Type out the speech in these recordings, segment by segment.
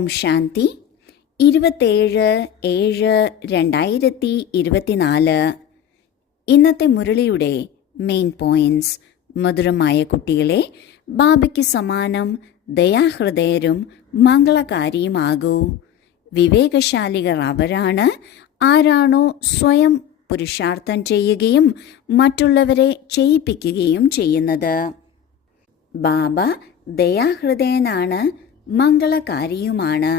ഓം ശാന്തി. 27/7/2024. ഇന്നത്തെ മുരളിയുടെ main points. മധുരമായ കുട്ടികളെ, ബാബയ്ക്ക് സമാനം ദയാഹൃദയരും മംഗളകാരിയുമാകൂ. വിവേകശാലികൾ അവരാണ് ആരാണോ സ്വയം പുരുഷാർത്ഥം ചെയ്യുകയും മറ്റുള്ളവരെ ചെയ്യിപ്പിക്കുകയും ചെയ്യുന്നത്. ബാബ ദയാഹൃദയനാണ്, മംഗളകാരിയുമാണ്.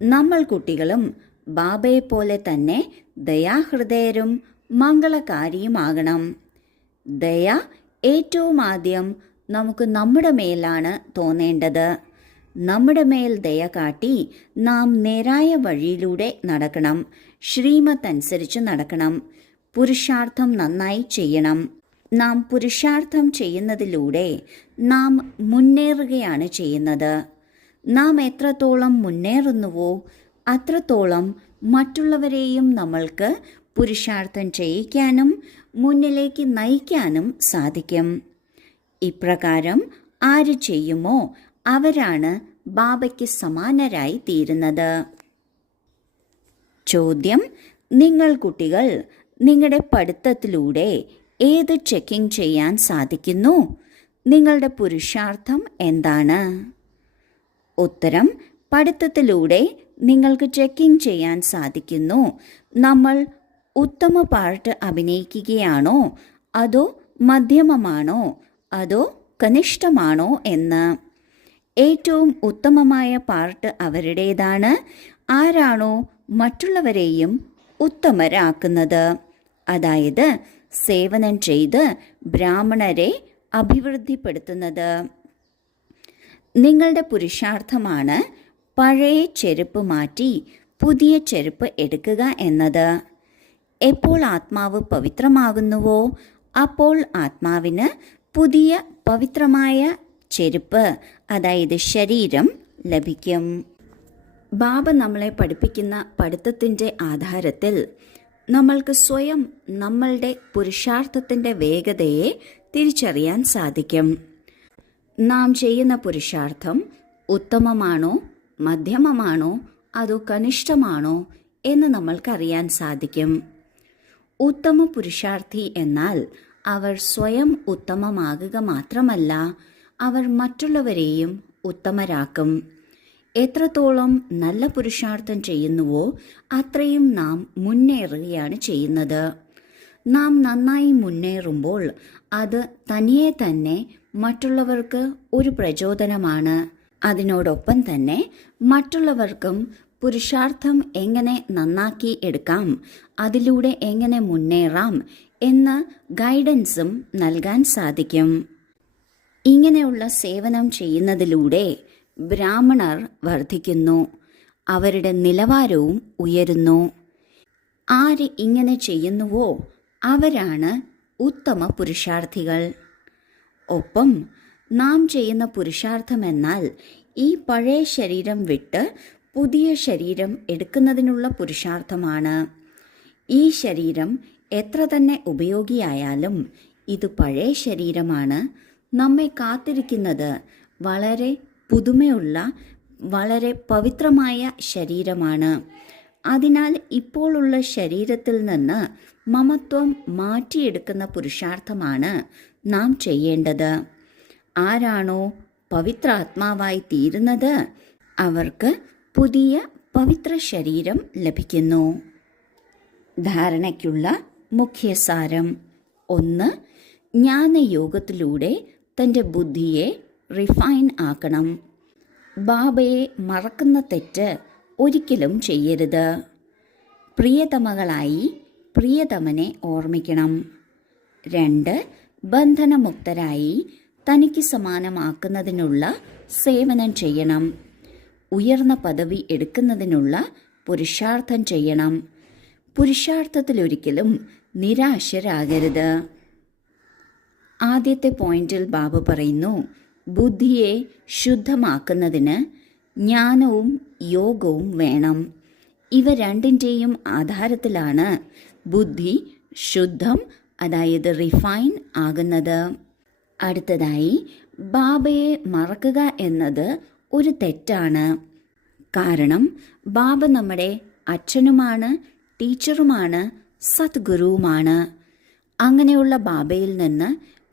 നമ്മൾ കുട്ടികളും ബാബയെപ്പോലെ തന്നെ ദയാഹൃദയരും മംഗളകാരിയുമാകണം. ദയ ഏറ്റവും ആദ്യം നമുക്ക് നമ്മുടെ മേലാണ് തോന്നേണ്ടത്. നമ്മുടെ മേൽ ദയ കാട്ടി നാം നേരായ വഴിയിലൂടെ നടക്കണം. ശ്രീമത്ത് അനുസരിച്ച് നടക്കണം. പുരുഷാർത്ഥം നന്നായി ചെയ്യണം. നാം പുരുഷാർത്ഥം ചെയ്യുന്നതിലൂടെ നാം മുന്നേറുകയാണ് ചെയ്യുന്നത്. നാം എത്രത്തോളം മുന്നേറുന്നുവോ അത്രത്തോളം മറ്റുള്ളവരെയും നമ്മൾക്ക് പുരുഷാർത്ഥം ചെയ്യിക്കാനും മുന്നിലേക്ക് നയിക്കാനും സാധിക്കും. ഇപ്രകാരം ആര് ചെയ്യുമോ അവരാണ് ബാബയ്ക്ക് സമാനരായി തീരുന്നത്. ചോദ്യം: നിങ്ങൾ കുട്ടികൾ നിങ്ങളുടെ പഠിത്തത്തിലൂടെ ഏത് ചെക്കിംഗ് ചെയ്യാൻ സാധിക്കുന്നു? നിങ്ങളുടെ പുരുഷാർത്ഥം എന്താണ്? ഉത്തരം: പഠിത്തത്തിലൂടെ നിങ്ങൾക്ക് ചെക്കിംഗ് ചെയ്യാൻ സാധിക്കുന്നു. നമ്മൾ ഉത്തമ പാർട്ട് അഭിനയിക്കുകയാണോ, അതോ മധ്യമമാണോ, അതോ കനിഷ്ഠമാണോ എന്ന്. ഏറ്റവും ഉത്തമമായ പാർട്ട് അവരുടേതാണ്. ആരാണോ മറ്റുള്ളവരെയും ഉത്തമരാക്കുന്നത്, അതായത് സേവനം ചെയ്ത് ബ്രാഹ്മണരെ അഭിവൃദ്ധിപ്പെടുത്തുന്നത്. നിങ്ങളുടെ പുരുഷാർത്ഥമാണ് പഴയ ചെരുപ്പ് മാറ്റി പുതിയ ചെരുപ്പ് എടുക്കുക എന്നത്. എപ്പോൾ ആത്മാവ് പവിത്രമാകുന്നുവോ അപ്പോൾ ആത്മാവിന് പുതിയ പവിത്രമായ ചെരുപ്പ്, അതായത് ശരീരം ലഭിക്കും. ബാബ നമ്മളെ പഠിപ്പിക്കുന്ന പഠിത്തത്തിൻ്റെ ആധാരത്തിൽ നമ്മൾക്ക് സ്വയം നമ്മളുടെ പുരുഷാർത്ഥത്തിൻ്റെ വേഗതയെ തിരിച്ചറിയാൻ സാധിക്കും. നാം ചെയ്യുന്ന പുരുഷാർത്ഥം ഉത്തമമാണോ, മധ്യമമാണോ, അതോ കനിഷ്ഠമാണോ എന്ന് നമ്മൾക്കറിയാൻ സാധിക്കും. ഉത്തമ പുരുഷാർത്ഥി എന്നാൽ അവർ സ്വയം ഉത്തമമാകുക മാത്രമല്ല, അവർ മറ്റുള്ളവരെയും ഉത്തമരാക്കും. എത്രത്തോളം നല്ല പുരുഷാർത്ഥം ചെയ്യുന്നുവോ അത്രയും നാം മുന്നേറുകയാണ് ചെയ്യുന്നത്. നാം നന്നായി മുന്നേറുമ്പോൾ അത് തനിയെ തന്നെ മറ്റുള്ളവർക്ക് ഒരു പ്രചോദനമാണ്. അതിനോടൊപ്പം തന്നെ മറ്റുള്ളവർക്കും പുരുഷാർത്ഥം എങ്ങനെ നന്നാക്കി എടുക്കാം, അതിലൂടെ എങ്ങനെ മുന്നേറാം എന്ന ഗൈഡൻസും നൽകാൻ സാധിക്കും. ഇങ്ങനെയുള്ള സേവനം ചെയ്യുന്നതിലൂടെ ബ്രാഹ്മണർ വർദ്ധിക്കുന്നു, അവരുടെ നിലവാരവും ഉയരുന്നു. ആര് ഇങ്ങനെ ചെയ്യുന്നുവോ അവരാണ് ഉത്തമ പുരുഷാർത്ഥികൾ. ഒപ്പം നാം ചെയ്യുന്ന പുരുഷാർത്ഥമെന്നാൽ ഈ പഴയ ശരീരം വിട്ട് പുതിയ ശരീരം എടുക്കുന്നതിനുള്ള പുരുഷാർത്ഥമാണ്. ഈ ശരീരം എത്ര തന്നെ ഉപയോഗിയായാലും ഇത് പഴയ ശരീരമാണ്. നമ്മെ കാത്തിരിക്കുന്നത് വളരെ പുതുമയുള്ള, വളരെ പവിത്രമായ ശരീരമാണ്. അതിനാൽ ഇപ്പോഴുള്ള ശരീരത്തിൽ നിന്ന് മമത്വം മാറ്റിയെടുക്കുന്ന പുരുഷാർത്ഥമാണ് നാം ചെയ്യേണ്ടത്. ആരാണോ പവിത്രാത്മാവായി തീരുന്നത് അവർക്ക് പുതിയ പവിത്ര ശരീരം ലഭിക്കുന്നു. ധാരണയ്ക്കുള്ള മുഖ്യസാരം: 1. ജ്ഞാനയോഗത്തിലൂടെ തൻ്റെ ബുദ്ധിയെ റിഫൈൻ ആക്കണം. ബാബയെ മറക്കുന്ന തെറ്റ് ഒരിക്കലും ചെയ്യരുത്. പ്രിയതമകളായി പ്രിയതമനെ ഓർമ്മിക്കണം. 2. ബന്ധനമുക്തരായി തനിക്ക് സമാനമാക്കുന്നതിനുള്ള സേവനം ചെയ്യണം. ഉയർന്ന പദവി എടുക്കുന്നതിനുള്ള പുരുഷാർത്ഥം ചെയ്യണം. പുരുഷാർത്ഥത്തിലൊരിക്കലും നിരാശരാകരുത്. ആദ്യത്തെ പോയിന്റിൽ ബാബ പറയുന്നു, ബുദ്ധിയെ ശുദ്ധമാക്കുന്നതിന് ജ്ഞാനവും യോഗവും വേണം. ഇവ രണ്ടിൻ്റെയും ആധാരത്തിലാണ് ബുദ്ധി ശുദ്ധം, അതായത് റിഫൈൻ ആകുന്നത്. അടുത്തതായി ബാബയെ മറക്കുക എന്നത് ഒരു തെറ്റാണ്. കാരണം ബാബ നമ്മുടെ അച്ഛനുമാണ്, ടീച്ചറുമാണ്, സദ്ഗുരുവുമാണ്. അങ്ങനെയുള്ള ബാബയിൽ നിന്ന്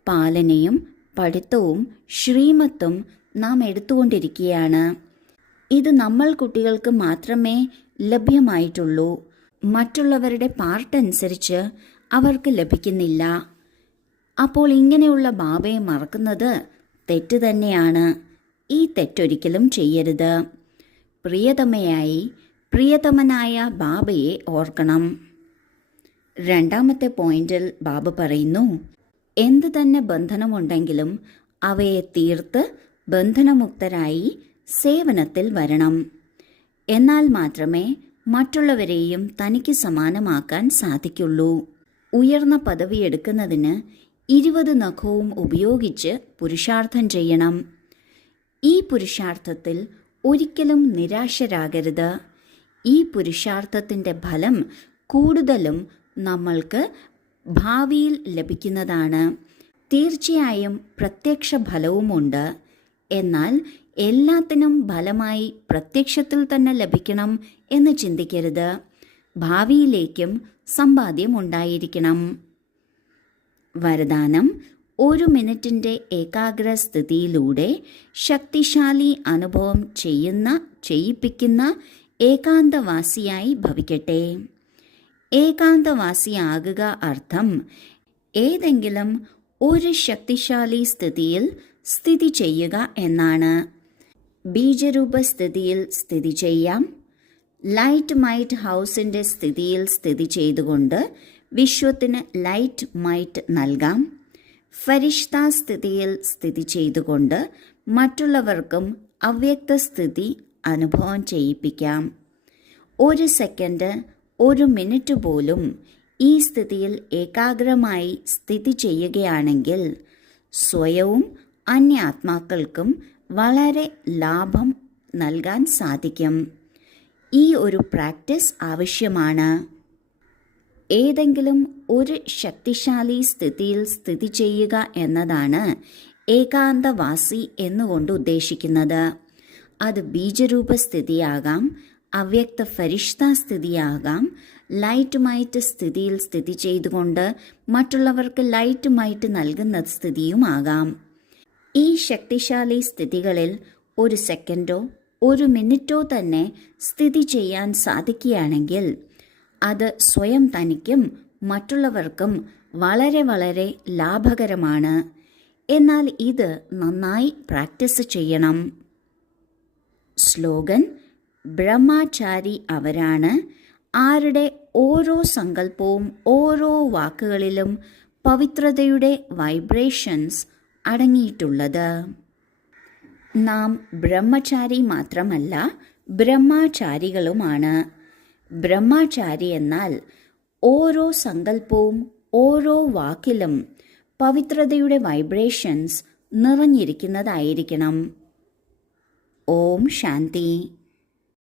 പാലനയും പഠിത്തവും ശ്രീമത്തും നാം എടുത്തുകൊണ്ടിരിക്കുകയാണ്. ഇത് നമ്മൾ കുട്ടികൾക്ക് മാത്രമേ ലഭ്യമായിട്ടുള്ളൂ. മറ്റുള്ളവരുടെ പാർട്ട് അനുസരിച്ച് അവർക്ക് ലഭിക്കുന്നില്ല. അപ്പോൾ ഇങ്ങനെയുള്ള ബാബയെ മറക്കുന്നത് തെറ്റ് തന്നെയാണ്. ഈ തെറ്റൊരിക്കലും ചെയ്യരുത്. പ്രിയതമയായി പ്രിയതമനായ ബാബയെ ഓർക്കണം. രണ്ടാമത്തെ പോയിന്റിൽ ബാബ പറയുന്നു, എന്ത് തന്നെ ബന്ധനമുണ്ടെങ്കിലും അവയെ തീർത്ത് ബന്ധനമുക്തരായി സേവനത്തിൽ വരണം. എന്നാൽ മാത്രമേ മറ്റുള്ളവരെയും തനിക്ക് സമാനമാക്കാൻ സാധിക്കുള്ളൂ. ഉയർന്ന പദവി എടുക്കുന്നതിന് 20 നഖവും ഉപയോഗിച്ച് പുരുഷാർത്ഥം ചെയ്യണം. ഈ പുരുഷാർത്ഥത്തിൽ ഒരിക്കലും നിരാശരാകരുത്. ഈ പുരുഷാർത്ഥത്തിൻ്റെ ഫലം കൂടുതലും നമ്മൾക്ക് ഭാവിയിൽ ലഭിക്കുന്നതാണ്. തീർച്ചയായും പ്രത്യക്ഷ ഫലവുമുണ്ട്. എന്നാൽ എല്ലാത്തിനും ഫലമായി പ്രത്യക്ഷത്തിൽ തന്നെ ലഭിക്കണം എന്ന് ചിന്തിക്കരുത്. ഭാവിയിലേക്കും സമ്പാദ്യം ഉണ്ടായിരിക്കണം. വരദാനം: 1 മിനിറ്റിൻ്റെ ഏകാഗ്ര സ്ഥിതിയിലൂടെ ശക്തിശാലി അനുഭവം ചെയ്യിപ്പിക്കുന്ന ഏകാന്തവാസിയായി ഭവിക്കട്ടെ. ഏകാന്തവാസിയാകുക അർത്ഥം ഏതെങ്കിലും ഒരു ശക്തിശാലി സ്ഥിതിയിൽ സ്ഥിതി ചെയ്യുക എന്നാണ്. ബീജരൂപ സ്ഥിതിയിൽ സ്ഥിതി ചെയ്യാം. ലൈറ്റ് മൈറ്റ് ഹൗസിൻ്റെ സ്ഥിതിയിൽ സ്ഥിതി ചെയ്തുകൊണ്ട് വിശ്വത്തിന് ലൈറ്റ് മൈറ്റ് നൽകാം. ഫരിഷ്ത സ്ഥിതിയിൽ സ്ഥിതി ചെയ്തുകൊണ്ട് മറ്റുള്ളവർക്കും അവ്യക്ത സ്ഥിതി അനുഭവം ചെയ്യിപ്പിക്കാം. 1 സെക്കൻഡ്, 1 മിനിറ്റ് പോലും ഈ സ്ഥിതിയിൽ ഏകാഗ്രമായി സ്ഥിതി ചെയ്യുകയാണെങ്കിൽ സ്വയവും അന്യാത്മാക്കൾക്കും വളരെ ലാഭം നൽകാൻ സാധിക്കും. ഈ ഒരു പ്രാക്ടീസ് ആവശ്യമാണ്. ഏതെങ്കിലും ഒരു ശക്തിശാലി സ്ഥിതിയിൽ സ്ഥിതി ചെയ്യുക എന്നതാണ് ഏകാന്തവാസി എന്നുകൊണ്ട് ഉദ്ദേശിക്കുന്നത്. അത് ബീജരൂപ സ്ഥിതിയാകാം, അവ്യക്ത ഫരിഷ്ത സ്ഥിതിയാകാം, ലൈറ്റ് മൈറ്റ് സ്ഥിതിയിൽ സ്ഥിതി ചെയ്തുകൊണ്ട് മറ്റുള്ളവർക്ക് ലൈറ്റ് മൈറ്റ് നൽകുന്ന സ്ഥിതിയുമാകാം. ഈ ശക്തിശാലി സ്ഥിതികളിൽ 1 സെക്കൻഡോ 1 മിനിറ്റോ തന്നെ സ്ഥിതി ചെയ്യാൻ സാധിക്കുകയാണെങ്കിൽ അത് സ്വയം തനിക്കും മറ്റുള്ളവർക്കും വളരെ വളരെ ലാഭകരമാണ്. എന്നാൽ ഇത് നന്നായി പ്രാക്ടീസ് ചെയ്യണം. സ്ലോഗൻ: ബ്രഹ്മചാരി അവരാണ് ആരുടെ ഓരോ സങ്കല്പവും ഓരോ വാക്കുകളിലും പവിത്രതയുടെ വൈബ്രേഷൻസ് അടങ്ങിയിട്ടുള്ളത്. നാം ബ്രഹ്മചാരി മാത്രമല്ല, ബ്രഹ്മചാരികളുമാണ്. ബ്രഹ്മചാരി എന്നാൽ ഓരോ സങ്കല്പവും ഓരോ വാക്കിലും പവിത്രതയുടെ വൈബ്രേഷൻസ് നിറഞ്ഞിരിക്കുന്നതായിരിക്കണം. ഓം ശാന്തി.